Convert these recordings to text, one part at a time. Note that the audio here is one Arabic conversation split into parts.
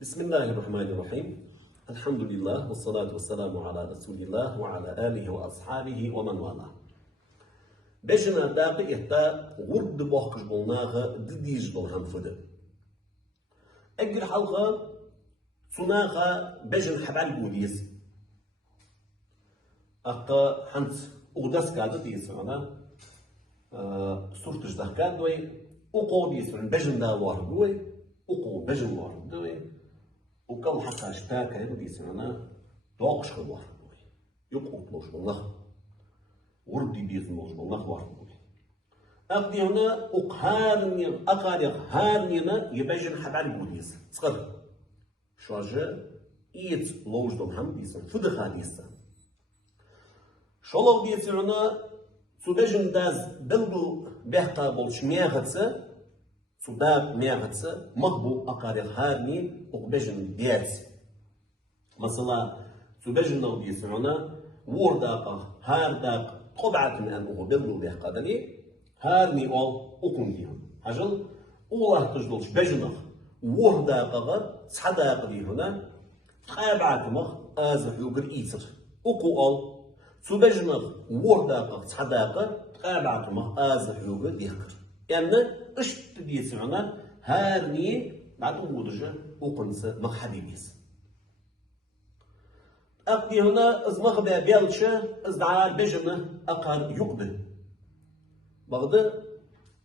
بسم الله الرحمن الرحيم. الحمد لله والصلاة والسلام على رسول الله وعلى آله وأصحابه ومن والاه. بجنا داقي إحتا غرد بوحكش بولناغا دديج بولهم فده. أجل حلقة صناغا بجن حبال بوليس. أقا حنت أغدس قادة ديسانا سورتش دهكاد دوي أقو ديسان بجن دا وارد دوي أقو بجن وارد دوي وكل حتى اشتاكا يبدي سنة دوقش خلوه يبقى طلوش بالله وردي بيز موش بالله وارد أقدي هنا أقهارني أقارق هارنينا يبجن حبال بوليس صغر شواجه إيت لوش دلهم ديسن فدخا ديسن شولو ديسن سوبجن داز بلدو بحقا بولش مياغتسا سوداب مياغتسا مقبو أقارق هارني أقبجن ديات مثلا سوبجن نو ديسونا ورداقا هارداق قبعة من أن أقبلو بحقا دلي هارني أول أقوم ديهم هجل أوله تجدولش بجنخ ورداقا صحداق دي هنا قابعة مخ آزح يوغر إيتر أقو أول سوبجنخ ورداقا صحداقا قابعة مخ آزح يوغر ديخر يعني اشت ديسونا هارني بعد أمودجة وقنصة مخحبيبيس أقدي هنا ازمخ بيالشة ازدعار بجنة أقار يقبل بغدا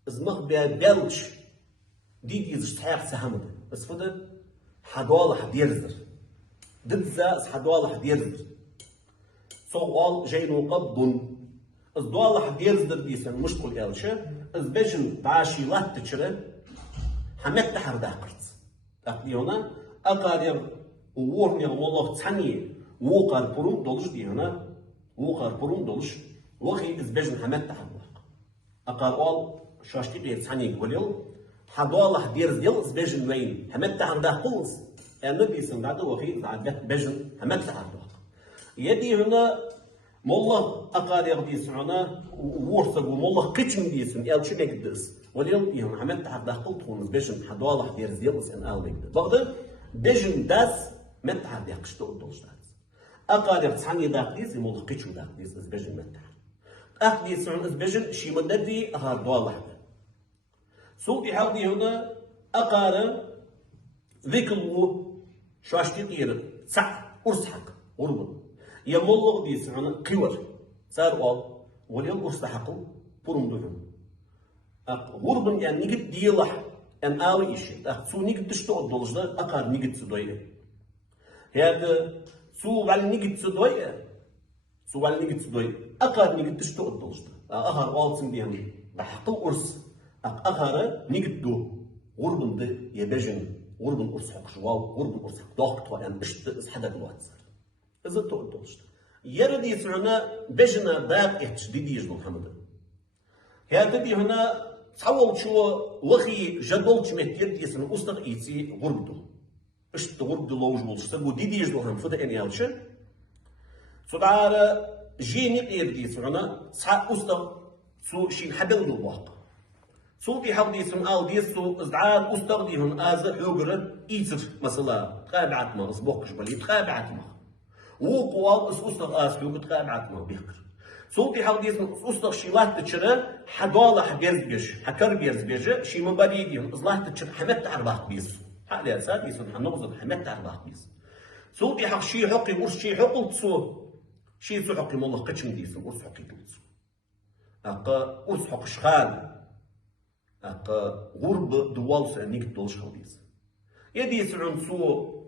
ازمخ بيالش دي ازشتحيق سهمد اسفده حدوالة حديرزر ددزا حدوالة حديرزر سوال جينو قبضن ازدوالة حديرزر ديسن مشتقل إلشة ازبجن بعاشي لات تشره حمد تحر داقرت أقدي هنا أقارير وورنير والله تحني وقار بروم دولش دي هنا وقار بروم دولش وخي ازبجن حمد تحر داق أقار أول شاشتي بيه تحني قوليل حدوالة حديرز ديل ازبجن وين حمد تحر داق قلص يعني بيسن بعد وخي زعجت بجن حمد تحر داق يدي هنا مولا أقارير ديسونا وورثق ومولا قتم ديسون إلشي بيقدس وليل يهم حمد تحر داق قلتون ازبجن حدوالة حديرز ديل إن آل بيقدس بغدا بجن داس من تحر داق شتو دولش داس أقارير تحني داق ديس مولا قتم داق ديس ازبجن من تحر أخدي سعون ازبجن شي مددي أهار دوالة سوقي حاولي هنا أقارن ذكلو شاشتي طير سع أرسحك غربا يملغ دي سعنا قوار سار أول وليل أرسحقو برم دهم غربا يعني نيجت ديلح أن آوي إشي سو نيجت تشتو الدولجدا أقار نيجت سدوية هذا سو على نيجت سدوية سو على نيجت سدوية أقار نيجت تشتو الدولجدا أهار أولسن بيهم بحقو أرس أقهر نيجدو غربن ده يبجن غربن أرسحق شوال غربن أرسحق ضغط وأن إشت حدا الواتس إذا تقولش يردي سعنا بجنا داق إحتشديد يجدو محمد هذا دي هنا تحول شو وخي جدولش مهتير يسن أستغ إيتي غربدو إشت غربدو لوج بولش تقو دي يجدو هم فدا إن يالش سدعارة جيني إيردي سعنا سحق أستغ سو شين حبل الواقع صوتي حاول يسمع أو ديسو إزعاج أستخدمهم أزح يقرب إيتر مثلا تقابعت ما أصبحش بلي تقابعت ما وقوال أستخ أسلو بتقابعت ما بيكر صوتي حاول يسمع أستخ شيلات تشرى حدوالة حبيز بيش حكر بيز بيج شي مباريدهم إزلاح تشرى حمد تعرباق بيس حال أساد يسمع حنوزن حمد تعرباق بيس صوتي حق شي حقي ورش شي حقل تسو شي سو حقي والله قتشم ديسم ورس حقي تلتسو أقا ورس حق شخال غرب دوال سعنيك دولش خليس يدي سعون سو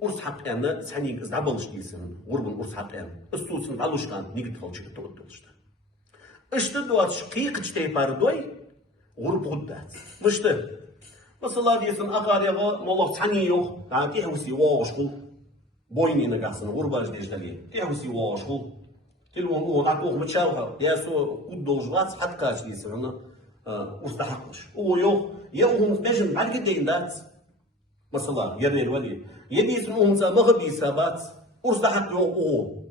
أرس حق أنا سعنيك زعبلش ديسن غرب أرس حق أنا السوس نتعلوش كان نيجي تخلش كتور دولش ده اشتدوات شقيق تشتي باردوي غرب غدات مش ده بس الله ديسن أقاريغا والله سعني يوخ عاد يحوسي واشغل بويني نقاسن غرباج ديش دلي يحوسي واشغل تلوون أول عقوق متشاوها ياسو قد دولجات حتى كاش ديسن مستحقش ويوم يوم بيجن بعد قدين دات مثلا يرني الولي يدي اسمهم مغبي سابات أرستحق يوم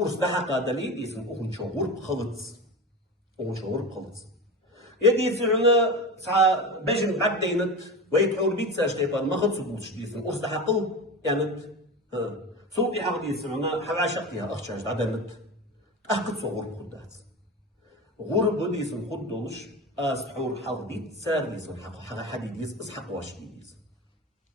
أرستحق دليل اسم أهون شهور بخلص أهون شهور بخلص يدي سعنا سع بيجن بعد دينت ويتحول بيت ساش تيبان ما خد سبوتش ديسن أرس حقل يعني صوتي حق ديسن أنا حبع شقيها أخشاش عدنت أخد صور خدات غور بديسن خد دولش أس حور حق ديت سار ديسن حق حديديس إس حق واش ديس